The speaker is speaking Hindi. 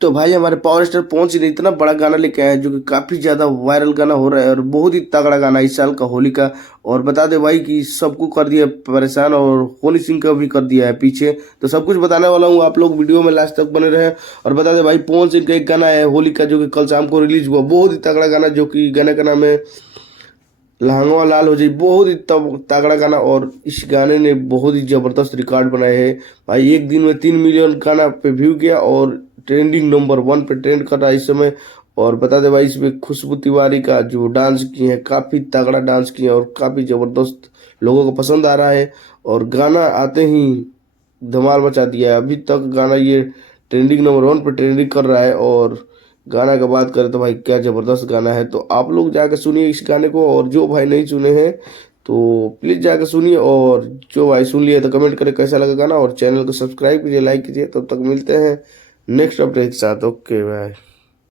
तो भाई हमारे पावर स्टार पहुंच ने इतना बड़ा गाना लेके आए हैं जो कि काफी ज्यादा वायरल गाना हो रहा है और बहुत ही तगड़ा गाना इस साल का होली का। और बता दे भाई कि सबको कर दिया परेशान और होली सिंह का भी कर दिया है पीछे। तो सब कुछ बताने वाला हूँ, आप लोग वीडियो में लास्ट तक बने रहे। और बता दे भाई पवन सिंह का एक गाना है होली का जो कि कल शाम को रिलीज हुआ, बहुत ही तगड़ा गाना, जो कि गाने का नाम है लहंगवा लाल हो जाए। बहुत ही तब तगड़ा गाना और इस गाने ने बहुत ही जबरदस्त रिकॉर्ड बनाए हैं भाई। एक दिन में 3 मिलियन गाना पे व्यू गया और ट्रेंडिंग नंबर 1 पे ट्रेंड कर रहा है इस समय। और बता दे भाई इसमें खुशबू तिवारी का जो डांस किए हैं, काफी तगड़ा डांस किए हैं और काफी जबरदस्त लोगों को पसंद आ रहा है। और गाना आते ही धमाल मचा दिया है। अभी तक गाना ये ट्रेंडिंग नंबर 1 पे ट्रेंडिंग कर रहा है। और गाना का बात करें तो भाई क्या जबरदस्त गाना है। तो आप लोग जाकर सुनिए इस गाने को, और जो भाई नहीं सुने हैं तो प्लीज जाकर सुनिए। और जो भाई सुन लिए तो कमेंट करें कैसा लगा गाना, और चैनल को सब्सक्राइब कीजिए, लाइक कीजिए। तब तक मिलते हैं नेक्स्ट अपडेट के साथ। Okay bye.